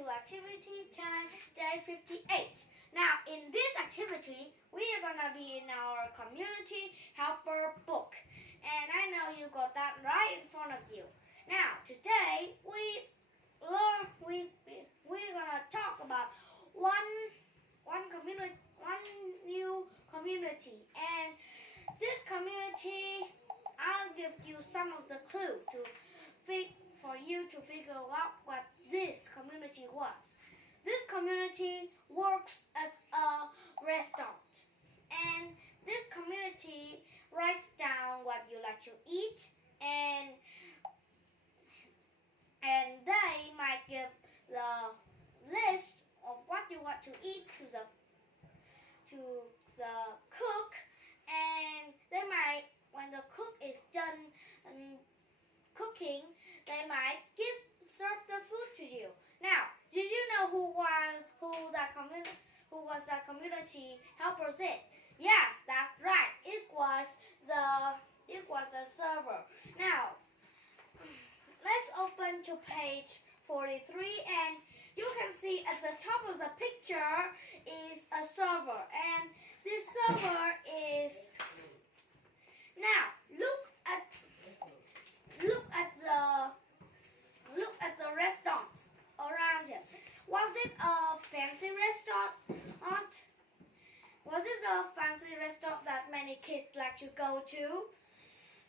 to activity time day 58. Now in this activity, we are gonna be in our community helper book. And I know you got that right in front of you. Now today we're gonna talk about one new community, and this community I'll give you some of the clues for you to figure out what this community was. This community works at a restaurant, and this community writes down what you like to eat, and they might give the list of what you want to eat to the cook, and they might, when the cook is done cooking, they might serve the food to you. Now, did you know who was that community helper in? Yes, that's right. It was the server. Now, let's open to page 43, and you can see at the top of the picture is a server, and this server is. Now look at the restaurants around him. Was it a fancy restaurant? Was it a fancy restaurant that many kids like to go to?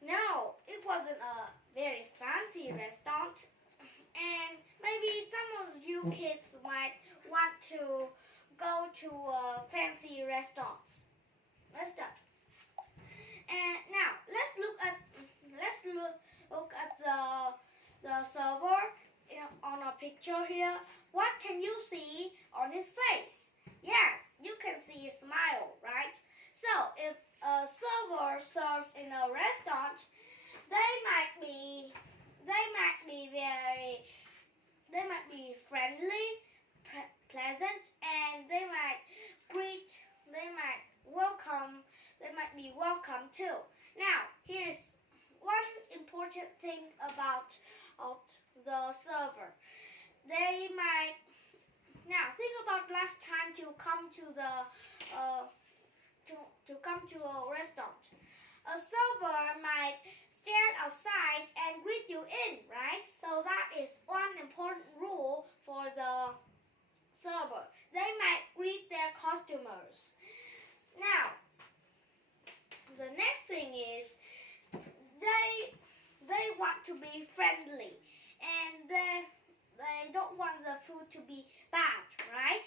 No, it wasn't a very fancy restaurant. And maybe some of you kids might want to go to fancy restaurants. And now let's look at the server on a picture here. What can you see on his face? Yes, you can see a smile, right? So if a server serves in a restaurant, they might be friendly, pleasant, and they might be welcome too. Now, here's one important thing about the server. Now think about last time you come to a restaurant. A server might stand outside and greet you in, right? So that is one important rule for the server. They might greet their customers. Now, the next thing is they want to be friendly, and they don't want the food to be bad, right?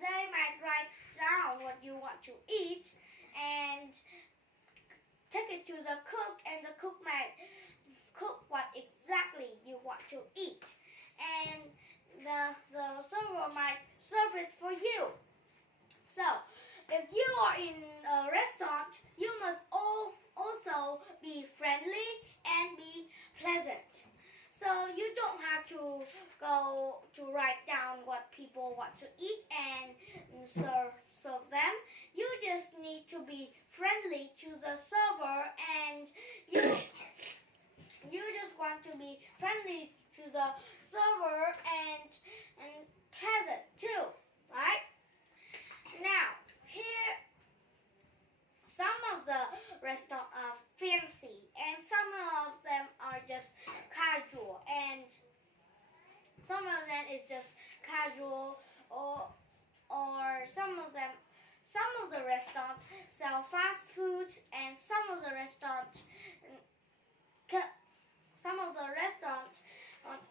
They might write down what you want to eat and take it to the cook, and the cook might cook what exactly you want to eat, and the server might serve it for you. So if you are in a restaurant, you must also be friendly and be pleasant. So you don't have to go to write down what people want to eat and serve them. You just need to be friendly to the server, and you just want to be friendly to the server and pleasant too, right? Now, here some of the restaurants are fancy, and some of them are just casual, and some of them is just casual, or some of the restaurants sell fast food, and some of the restaurants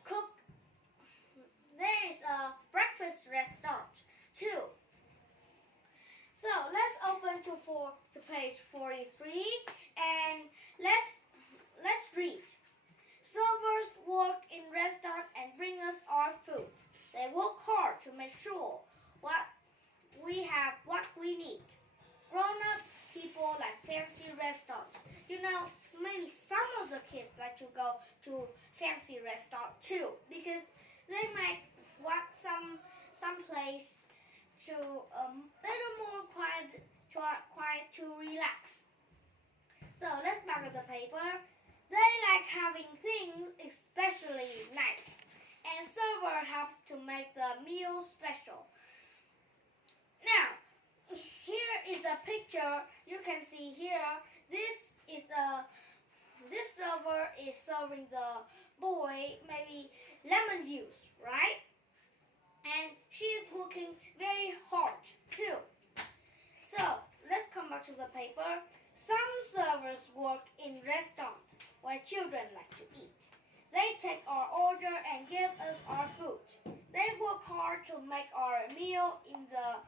cook. There is a breakfast restaurant too. So let's open to page 43, and let's read. Servers work in restaurants and bring us our food. They work hard to make sure we have what we need. Grown-up people like fancy restaurants. You know, maybe some of the kids like to go to fancy restaurant too, because they might want some place to a little more quiet to relax. So let's back at the paper. They like having things especially nice, and server helps a picture. You can see here. This server is serving the boy maybe lemon juice, right? And she is working very hard too. So let's come back to the paper. Some servers work in restaurants where children like to eat. They take our order and give us our food. They work hard to make our meal in the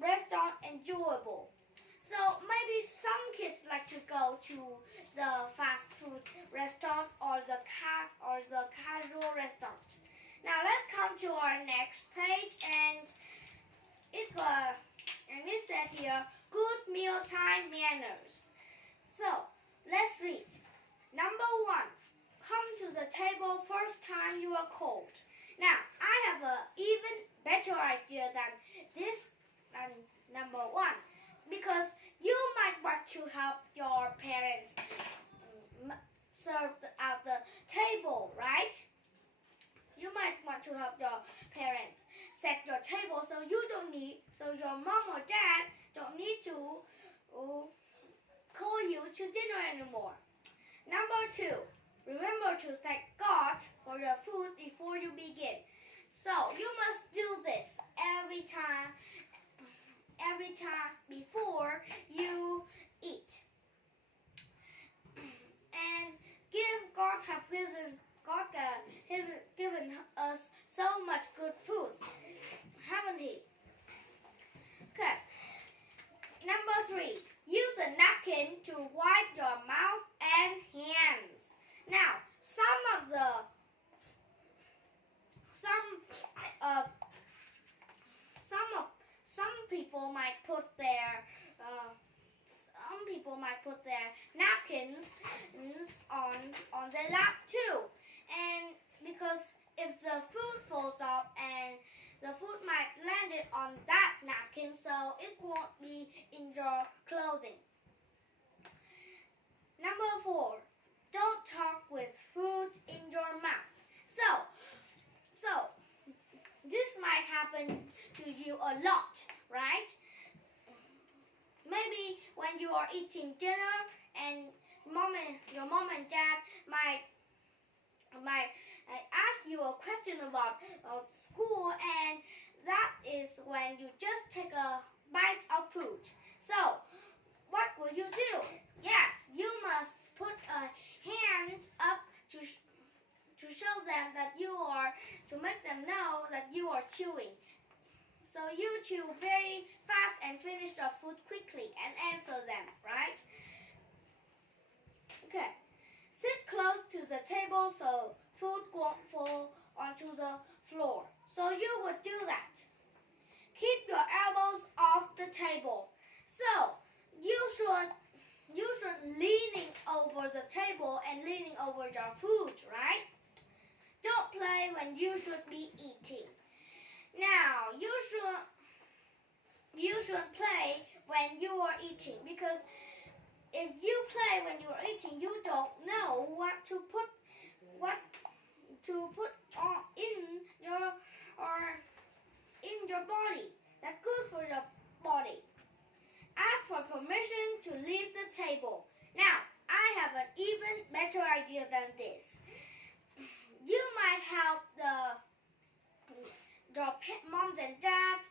restaurant enjoyable. So maybe some kids like to go to the fast food restaurant or the casual restaurant. Now let's come to our next page, and it said here, good mealtime manners. So let's read. Number 1, come to the table first time you are called. Now I have an even better idea than this, than number 1, because you might want to help your parents serve at the table, right? You might want to help your parents set your table, so your mom or dad don't need to call you to dinner anymore. Number 2, remember to thank God for your food before you begin. So you must do this every time before you eat. And God has given us so much good food, haven't He? Okay. Number 3, use a napkin to wipe your mouth and hands. Now, some people might put their napkins on their lap too, and because if the food falls off, and the food might land it on that napkin, so it won't be in your clothing. Number 4, don't talk with food in your mouth. So this might happen to you a lot, right? Maybe when you are eating dinner and your mom and dad might ask you a question about school, and that is when you just take a bite of food. So what will you do? Yes, you must put a hand up to show them that to make them know that you are chewing. So you chew very fast and finish the food quickly and answer them, right? Okay. Sit close to the table so food won't fall onto the floor. So you would do that. Keep your elbows off the table. So you should leaning over the table and leaning over your food, right? Don't play when you should be eating. Now, you shouldn't play when you are eating, because if you play when you are eating, you don't know what to put on in your body. That's good for your body. Ask for permission to leave the table. Now, I have an even better idea than this. You might help your moms and dads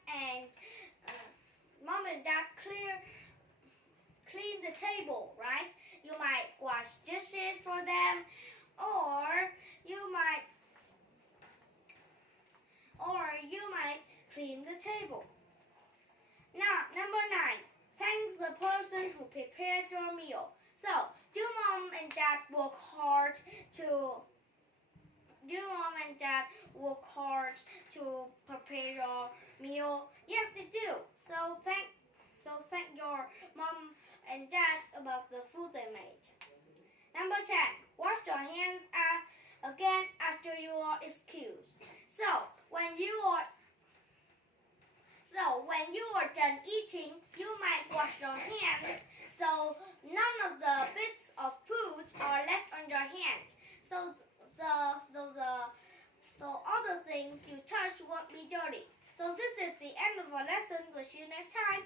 clean the table, right? You might wash dishes for them, or you might clean the table. Now, number 9, thank the person who prepared your meal. So, do mom and dad work hard to prepare your meal? Yes, they do. So thank your mom and dad about the food they made. Number 10, wash your hands again after you are excused. So when you are done eating, you might wash your hands so none of the bits of food are left on your hand. So other things you touch won't be dirty. So this is the end of our lesson. We'll see you next time.